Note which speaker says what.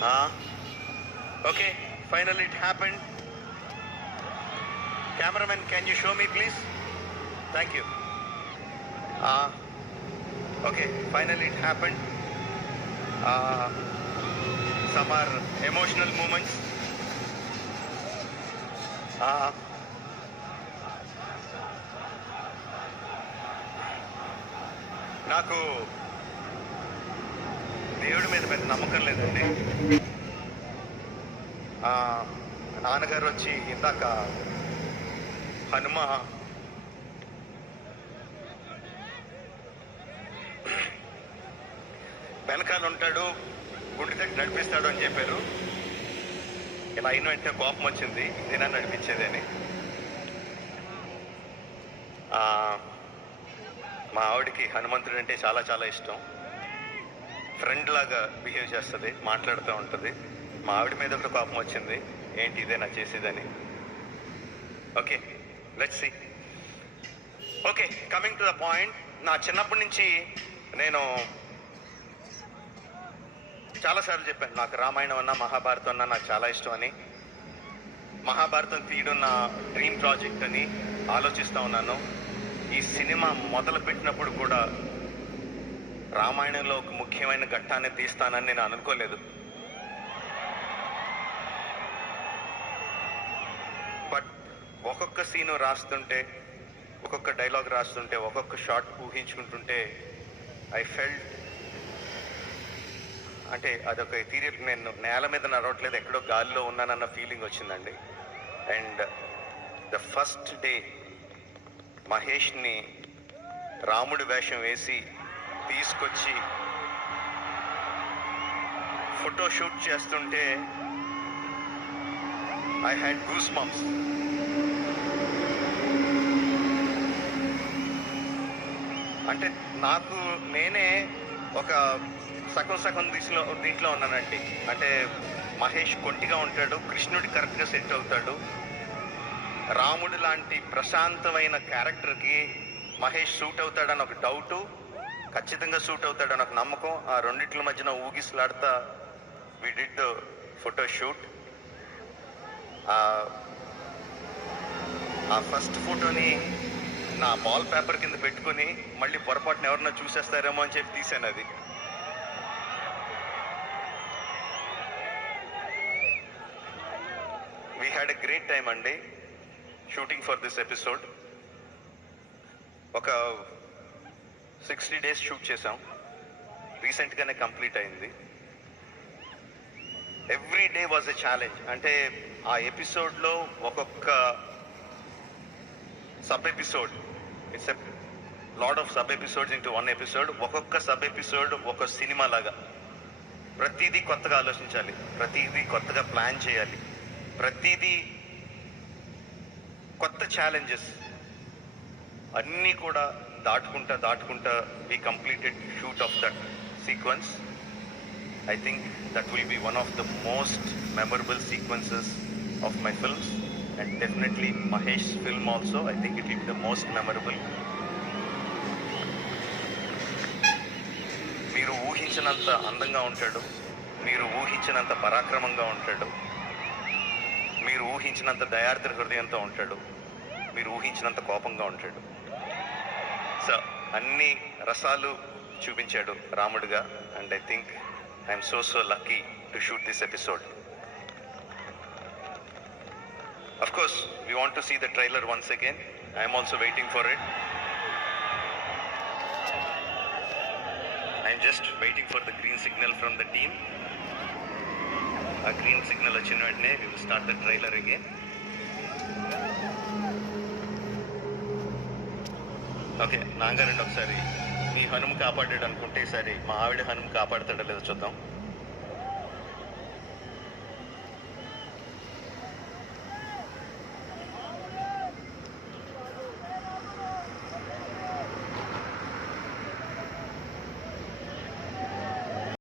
Speaker 1: Ah, okay, finally it happened. Cameraman, can you show me, please? Thank you okay final it happen some are emotional moments నాకు దేవుడి మీద పెద్ద నమ్మకం లేదండి. Uh, నాన్నగారు వచ్చి ఇందాక హనుమ వెనకాల ఉంటాడు గుండె దగ్గర నడిపిస్తాడు అని చెప్పారు. ఇలా అయిన వెంటనే కోపం వచ్చింది ఇదేనా నడిపించేది అని మా ఆవిడకి హనుమంతుడు అంటే చాలా చాలా ఇష్టం. ఫ్రెండ్ లాగా బిహేవ్ చేస్తుంది మాట్లాడుతూ ఉంటుంది. మా ఆవిడ మీద ఒక కోపం వచ్చింది ఏంటి ఇదే నా చేసేదని. Okay let's see okay coming to the point నా చిన్నప్పటి నుంచి నేను చాలాసార్లు చెప్పాను నాకు రామాయణం అన్న మహాభారతం అన్నా నాకు చాలా ఇష్టం అని మహాభారతం తీయడం నా డ్రీమ్ ప్రాజెక్ట్ అని ఆలోచిస్తూ ఉన్నాను. ఈ సినిమా మొదలు పెట్టినప్పుడు కూడా రామాయణంలో ఒక ముఖ్యమైన ఘట్టాన్ని తీస్తానని నేను అనుకోలేదు. బట్ ఒక్కొక్క సీను రాస్తుంటే ఒక్కొక్క డైలాగ్ రాస్తుంటే ఒక్కొక్క షాట్ ఊహించుకుంటుంటే ఐ ఫెల్ట్ అంటే అదొక ఎథీరియల్ నేను నేల మీద నడవట్లేదు ఎక్కడో గాలిలో ఉన్నానన్న ఫీలింగ్ వచ్చిందండి. అండ్ ద ఫస్ట్ డే మహేష్ని రాముడి వేషం వేసి తీసుకొచ్చి ఫోటో షూట్ చేస్తుంటే ఐ హ్యాడ్ గూస్ మమ్స్ అంటే నాకు నేనే ఒక సగం సగం దిశలో దీంట్లో ఉన్నానండి. అంటే మహేష్ కొంటిగా ఉంటాడు కృష్ణుడి కరెక్ట్గా సెట్ అవుతాడు. రాముడు లాంటి ప్రశాంతమైన క్యారెక్టర్కి మహేష్ సూట్ అవుతాడని ఒక డౌటు ఖచ్చితంగా సూట్ అవుతాడని ఒక నమ్మకం. ఆ రెండింటి మధ్యన ఊగిసలాడుతా వి డిడ్ ఫోటో షూట్ ఆ ఫస్ట్ ఫోటోని నా బాల్ పేపర్ కింద పెట్టుకుని మళ్ళీ పొరపాటున ఎవరన్నా చూసేస్తారేమో అని చెప్పి తీసాను అది. We had a great time అండి షూటింగ్ ఫర్ దిస్ ఎపిసోడ్ ఒక సిక్స్టీ డేస్ షూట్ చేసాం రీసెంట్గానే కంప్లీట్ అయింది. Every day was a challenge అంటే ఆ ఎపిసోడ్లో ఒక్కొక్క sub episode it's a lot of sub episodes into one episode ఒక్కొక్క సబ్ ఎపిసోడ్ ఒక సినిమా లాగా. ప్రతిదీ కొత్తగా ఆలోచించాలి. ప్రతిదీ కొత్తగా ప్లాన్ చేయాలి. ప్రతిదీ కొత్త ఛాలెంజెస్ అన్నీ కూడా దాటుకుంటా దాటుకుంటా we completed shoot of that sequence I think that will be one of the most memorable sequences of my films and definitely Mahesh film also I think it it the most memorable మీరు ఊహించినంత అందంగా ఉంటాడు. మీరు ఊహించినంత పరాక్రమంగా ఉంటాడు. మీరు ఊహించినంత దయార్ద్ర హృదయంతో ఉంటాడు. మీరు ఊహించినంత కోపంగా ఉంటాడు. సో అన్ని రసాలు చూపించాడు రాముడుగా. And I think I'm so so lucky to shoot this episode of course we want to see the trailer once again I'm also waiting for it I'm just waiting for the green signal from the team ఆ green signal వచ్చిన వెంటనే we will start the trailer again okay నాగారండి ఒకసారి మీ హనుమ కాపాడాడు అనుకుంటే ఈసారి మా ఆవిడ హనుమ కాపాడతాడో లేదో చూద్దాం.